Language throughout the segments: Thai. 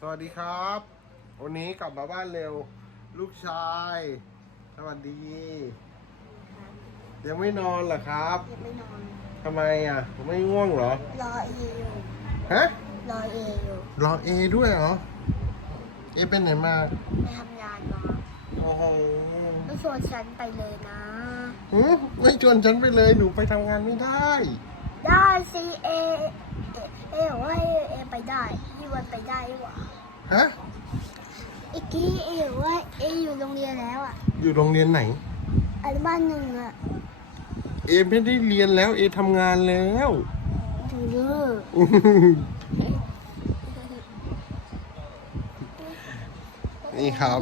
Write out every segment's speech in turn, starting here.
สวัสดีครับ วันนี้กลับมาบ้านเร็ว ลูกชาย สวัสดี ยังไม่นอนเหรอครับยังไม่นอนทำไมอะ ไม่ง่วงเหรอ รอเออยู่ฮะรอเออยู่รอเอด้วยเหรอ เอเป็นไหนมาไปทำงานมาโอ้โหไม่ชวนฉันไปเลยนะหืมไม่ชวนฉันไปเลยหนูไปทำงานไม่ได้ ได้สิเอ เอเอบอกว่าเอเอไปได้พี่วันไปได้หว่าฮะ อีกกี้เอบอกว่าเออยู่โรงเรียนแล้วอะอยู่โรงเรียนไหน อนุบาลหนึ่งอะเอไม่ได้เรียนแล้วเอทำงานแล้ว ดูดูนี่ครับ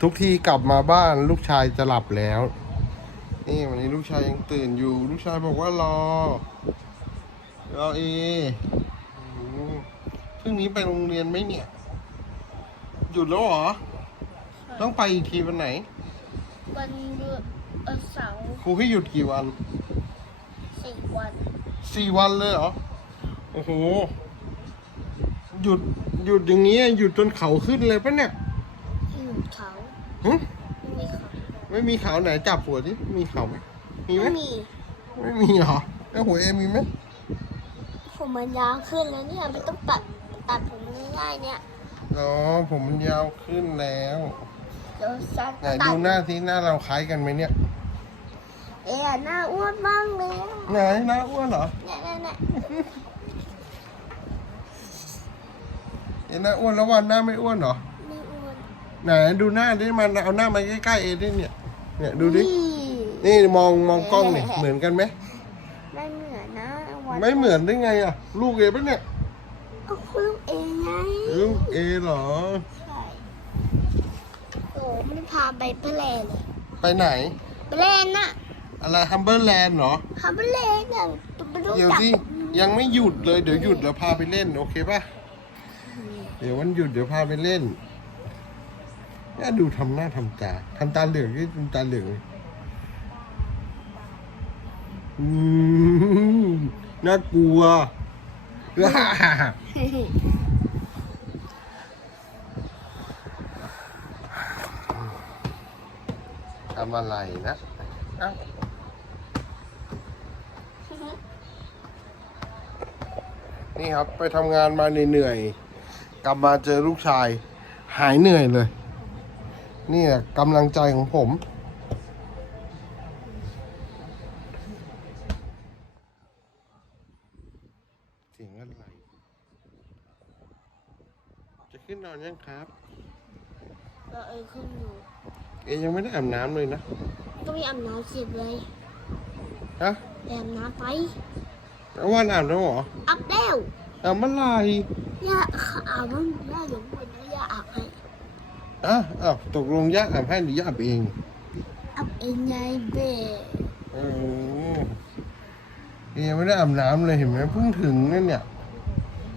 ทุกทีกลับมาบ้านลูกชายจะหลับแล้ว นี่วันนี้ลูกชายยังตื่นอยู่ ลูกชายบอกว่ารอ รอเออืมพรุ่ง นี้ไปโรงเรียนไหมเนี่ย หยุดแล้วเหรอ ต้องไปอีกทีวันไหน วันเออเสาร์ครูให้หยุดกี่วัน สี่วันสี่วันเลยเหรอ โอ้โห หยุดหยุดอย่างนี้หยุดจนเขาขึ้นเลยปะเนี่ยอยู่เขาหึไม่มีเขาไม่มีเขาไหนจับหัวดิมีเขาไหมมีไหมไม่มีไม่มีเหรอแล้วหัวเอมีไหมผมมันยาวขึ้นแล้วเนี่ยไม่ต้องตัด ตัดผมง่ายๆเนี่ยอ๋อผมมันยาวขึ้นแล้วเดี๋ยวฉันไหนตัดูหน้าสิหน้าเราคล้ายกันไหมเนี่ยเอ๋หน้าอ้วนมากเลยอะไหนหน้าอ้วนเหรอเนี่ยเนี่ยเนี่ยเอหน้าอ้วนแล้ววันหน้าไม่อ้วนเหรอไม่อ้วนไหนดูหน้าดิมันเอาหน้ามาใกล้ๆเอดิเนี่ยเนี่ยดูดินี่นี่มองมองกล้องนี่เหมือนกันไหมไม่เหมือนนะวันไม่เหมือนได้ไงอะ ลูกเอปะเนี่ย เอาคุณเองไงลูกเอเหรอ ใช่โอ้ไม่ได้พาไปเปเลนเลยไปไหนเปเลนน่ะ อะไรฮัมเบอร์แลนด์เหรอทำเปเลนน่ะตุ๊บตุ๊บเดี๋ยวจับสิยังไม่หยุดเลยเดี๋ยวหยุดแล้วพาไปเล่นโอเคปะเดี๋ยววันหยุดเดี๋ยวพาไปเล่นเนี่ยดูทำหน้าทำตาทำตาเหลืองที่ทำตาเหลืองอืมน่ากลัว ทำอะไรนะเอ้านี่ครับไปทำงานมาเหนื่อยๆกลับมาเจอลูกชาย หายเหนื่อยเลย นี่แหละกำลังใจของผม เสียงอะไร จะขึ้นนอนยัง ครับเราเออขึ้นอยู่เอยังไม่ได้อาบน้ำเลยนะต้องไปอาบน้ำเสร็จเลยฮะไปอาบน้ำไปแล้ววันอาบแล้วเหรออาบแล้วอาบเมื่อไหร่ย่าอาบมันย่าหลงบนแล้วย่าอาบให้อะอ้าวตกลงย่าอาบให้หรือย่าอาบเองอาบเองไงเบ้เออเอยังไม่ได้อาบน้ำเลยเห็นไหมเพิ่งถึงนั่นเนี่ย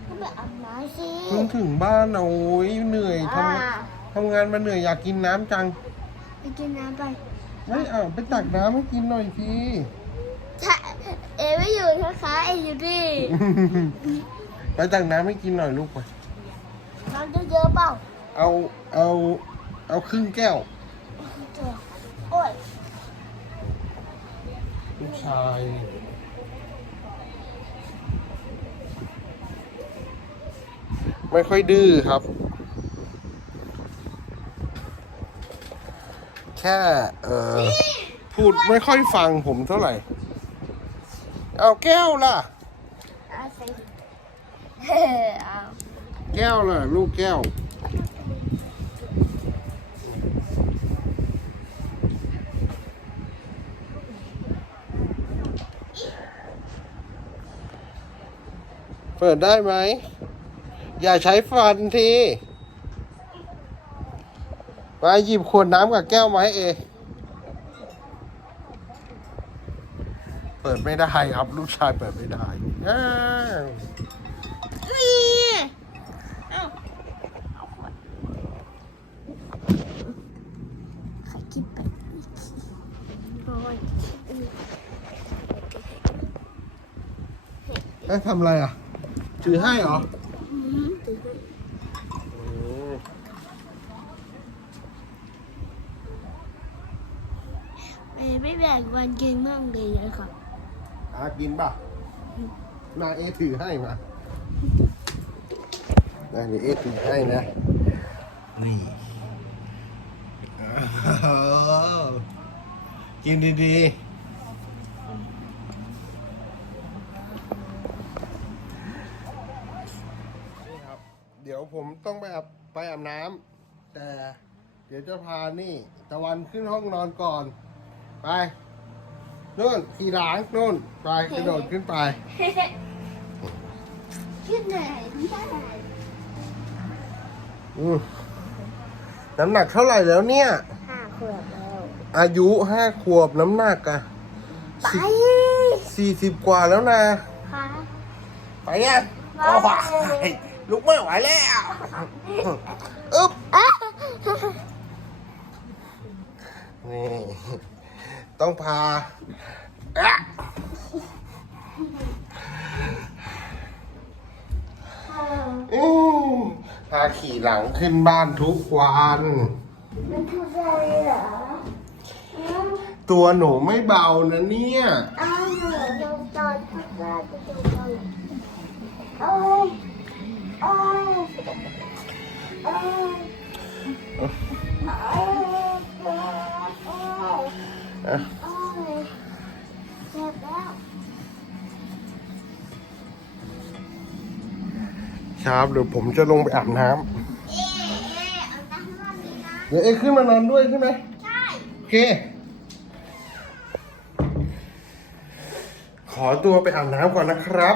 ก็ไปอาบน้ำสิ เพิ่งถึงบ้านอะโอ้ยเหนื่อยทอ่าำทำงานมาเหนื่อยอยากกินน้ำจัง ไปกินน้ำไปไม่เอาไปตักน้ำให้กินหน่อยทีถ้าเอไม่อยู่นะคะเออยู่ดิไปตักน้ำให้กินหน่อยลูกไปน้ำเยอะๆเปล่าเอาเอาเอาครึ่งแก้ว โอ้ยลูกชาย ไม่ค่อยดื้อครับ แค่เออพูดไม่ค่อยฟังผมเท่าไหร่ เอาแก้วล่ะ เอาสิเอาแก้วล่ะ ลูกแก้ว เปิดได้ไหม อย่าใช้ฟันทีมาหยิบขวดน้ำกับแก้วมาให้เอ เปิดไม่ได้ครับลูกชายเปิดไม่ได้อ้าวนี่เอ้าใครกินไปโอ้ยเอ้ยทำอะไรอะ ถือให้เหรออืมตื่นโอ้ วันเก่งมากเลยนะครับอากินป่ะนาเอถือให้มานะเดี๋ยวเอถือให้นะ นี่อ้าวกินดีๆนี่ครับเดี๋ยวผมต้องไปอาบไปอาบน้ำแต่เดี๋ยวจะพานี่ ตะวันขึ้นห้องนอนก่อน ไปนู่นขี่หลังนู่นไปกระโดดขึ้นไป ขึ้นไหนไม่ได้อืมน้ำหนักเท่าไหร่แล้วเนี่ย ห้าขวบแล้วอายุห้าขวบน้ำหนักอะไปสี่สิบกว่าแล้วนะ ค่ะไปยังโอ้โหลุกไม่ไหวแล้วอึ๊บนี่ ต้องพาอะอืมพาขี่หลังขึ้นบ้านทุกวันมันคืออะไรเหรออืมตัวหนูไม่เบานะเนี่ยอ้าวเหรอโดนตอนพักแรกจะโดนตอนโอ้ยโอ้ยโอ้ย ครับเดี๋ยวผมจะลงไปอาบน้ำเอ๊ะเอ๊ะเอาน้ำมาดีนะเดี๋ยวเอ๊ะขึ้นมานอนด้วยใช่ไหมใช่โอเค ขอตัวไปอาบน้ำก่อนนะครับ